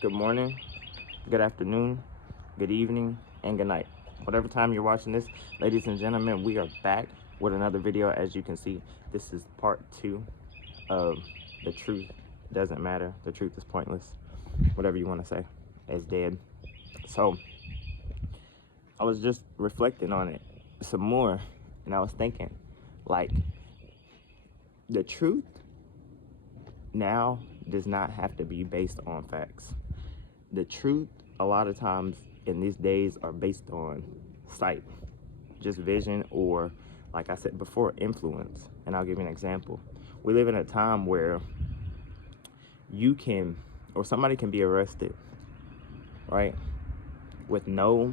good morning, good afternoon, good evening, and good night. Whatever time you're watching this, ladies and gentlemen, we are back with another video. As you can see, this is part 2 of The Truth Doesn't Matter. The truth is pointless. Whatever you want to say, it's dead. So, I was just reflecting on it some more, and I was thinking, like, the truth now does not have to be based on facts. The truth, a lot of times in these days, are based on sight, just vision, or, like I said before, influence. And I'll give you an example. We live in a time where you can, or somebody can be arrested, right, with no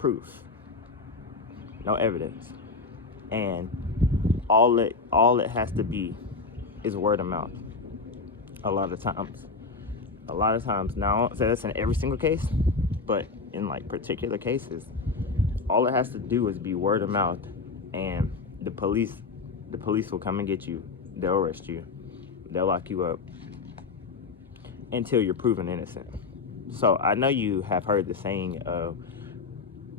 proof, no evidence, and all it has to be is word of mouth. A lot of times, now I won't say that's in every single case, but in like particular cases, all it has to do is be word of mouth, and the police will come and get you. They'll arrest you, they'll lock you up until you're proven innocent. So I know you have heard the saying of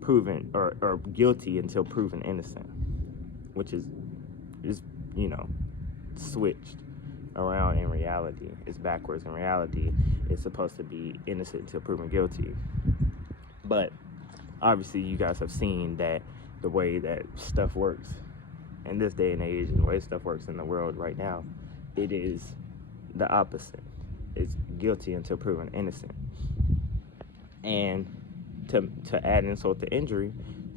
proven or guilty until proven innocent, which is switched around. In reality, it's backwards. In reality, it's supposed to be innocent until proven guilty. But obviously you guys have seen that the way that stuff works in this day and age, and the way stuff works in the world right now, it is the opposite. It's guilty until proven innocent. And to add insult to injury,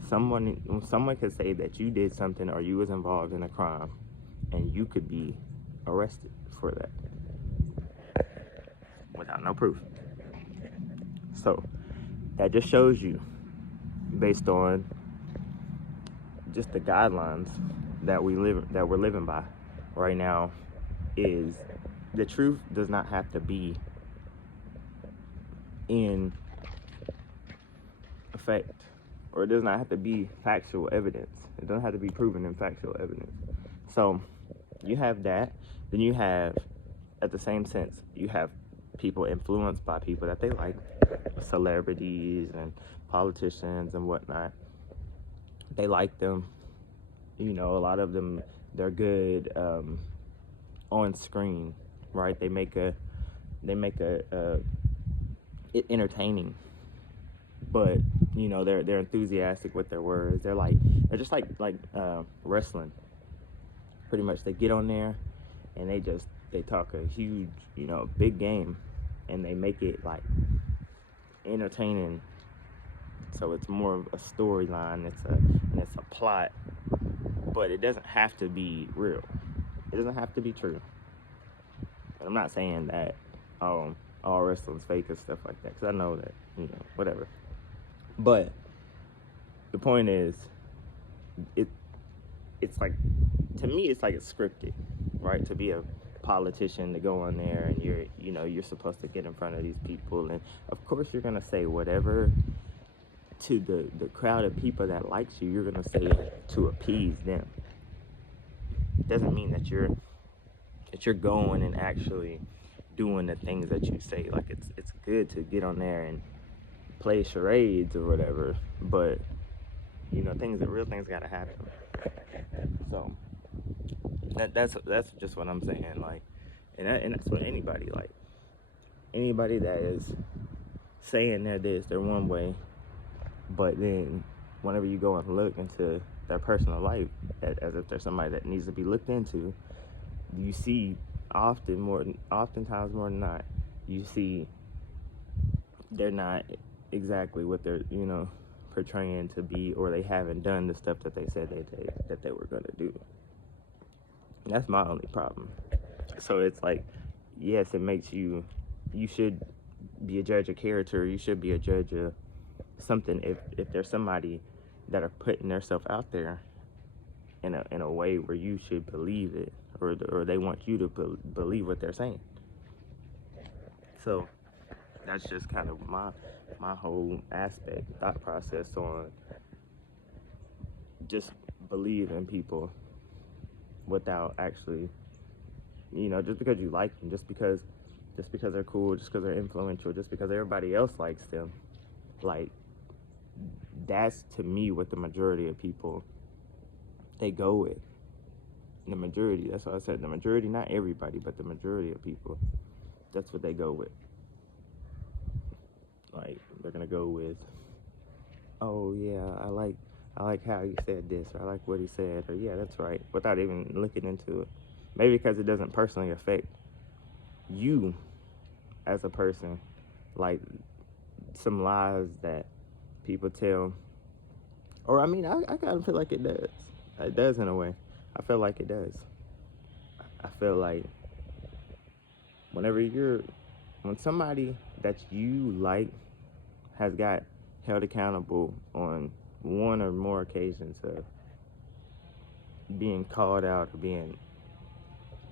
someone could say that you did something or you was involved in a crime, and you could be arrested for that without no proof. So that just shows you, based on just the guidelines that we're living by right now, is the truth does not have to be in effect, or it does not have to be factual evidence. It doesn't have to be proven in factual evidence. So you have that. Then you have, at the same sense, you have people influenced by people that they like, celebrities and politicians and whatnot. They like them. A lot of them, they're good on screen, right? They make it entertaining, but they're enthusiastic with their words. They're just like wrestling. Pretty much, they get on there and they talk a huge, big game, and they make it like entertaining. So it's more of a storyline. It's a plot, but it doesn't have to be real. It doesn't have to be true. And I'm not saying that all wrestling's fake and stuff like that, because I know that, whatever. But the point is, it's like, to me, it's like it's scripted, right? To be a politician, to go on there, and you're supposed to get in front of these people, and of course you're gonna say whatever to the crowd of people that likes you. You're gonna say to appease them. It doesn't mean that you're going and actually doing the things that you say. Like, it's good to get on there and play charades or whatever, but real things gotta happen. So that's just what I'm saying. Like, and that's what anybody that is saying they're one way, but then whenever you go and look into their personal life, as if they're somebody that needs to be looked into, you see oftentimes more than not, you see they're not exactly what they're portraying to be, or they haven't done the stuff that they said that they were going to do. That's my only problem. So it's like, yes, it makes you should be a judge of character. You should be a judge of something if there's somebody that are putting themselves out there in a way where you should believe it, or they want you to believe what they're saying. So that's just kind of my whole thought process on just believing people without actually, just because you like them, just because just because they're cool, just because they're influential, just because everybody else likes them. Like, that's to me what the majority of people, they go with. The majority, that's what I said, the majority, not everybody, but the majority of people, that's what they go with. Like, they're gonna go with, oh yeah, I like how he said this, or I like what he said, or yeah, that's right, without even looking into it. Maybe because it doesn't personally affect you as a person, like some lies that people tell. Or I mean, I kind of feel like it does. It does in a way. I feel like it does. I feel like when somebody that you like has got held accountable on one or more occasions of being called out or being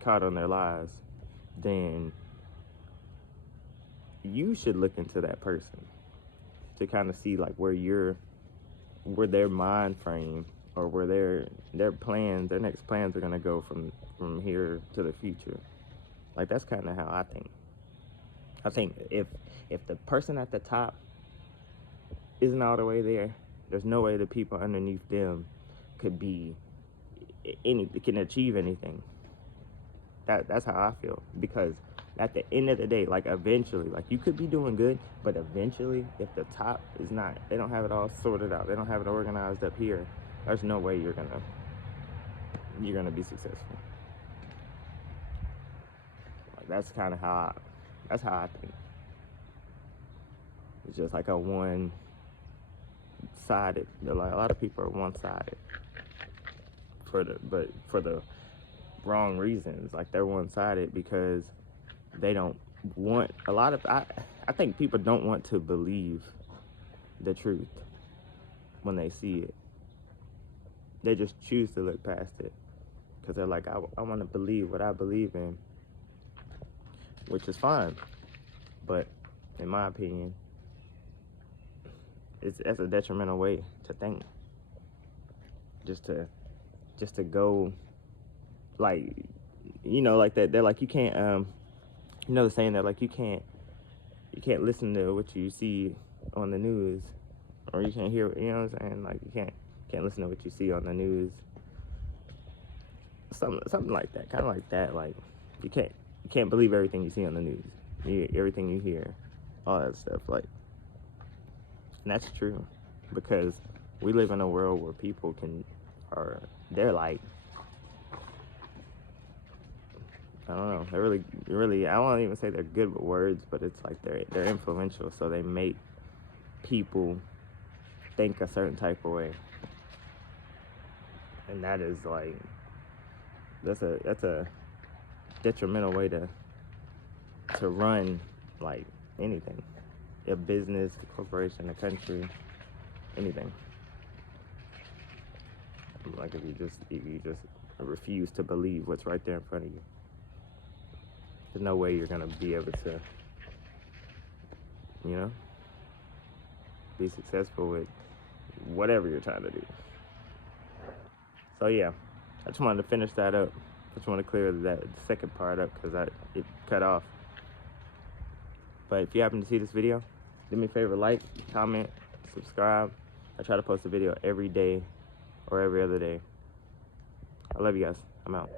caught on their lies, then you should look into that person to kind of see like where their mind frame, or where their plans, their next plans are gonna go from here to the future. Like, that's kind of how I think. I think if the person at the top isn't all the way there, there's no way the people underneath them can achieve anything. That's how I feel. Because at the end of the day, like, eventually, like, you could be doing good, but eventually, if the top is not, they don't have it all sorted out, they don't have it organized up here, there's no way you're gonna be successful. Like, that's how I think. It's just like a one-sided. Like, a lot of people are one-sided for the wrong reasons. Like, they're one-sided because they don't want I think people don't want to believe the truth when they see it. They just choose to look past it because they're like, I want to believe what I believe in, which is fine. But in my opinion, that's a detrimental way to think. Just to go, like, like that. They're like, you can't, the saying that, like, you can't listen to what you see on the news, or you can't hear, you know what I'm saying? Like, you can't listen to what you see on the news. Something like that, kind of like that. Like, you can't believe everything you see on the news, everything you hear, all that stuff. Like, and that's true, because we live in a world where people they're like, I don't know, they're really, I won't even say they're good with words, but it's like they're influential, so they make people think a certain type of way. And that is like, that's a detrimental way to run, like, anything, a business, a corporation, a country, anything. Like, if you just refuse to believe what's right there in front of you, there's no way you're gonna be able to, be successful with whatever you're trying to do. So yeah, I just wanted to finish that up. I just want to clear that second part up because it cut off. But if you happen to see this video, do me a favor, like, comment, subscribe. I try to post a video every day or every other day. I love you guys. I'm out.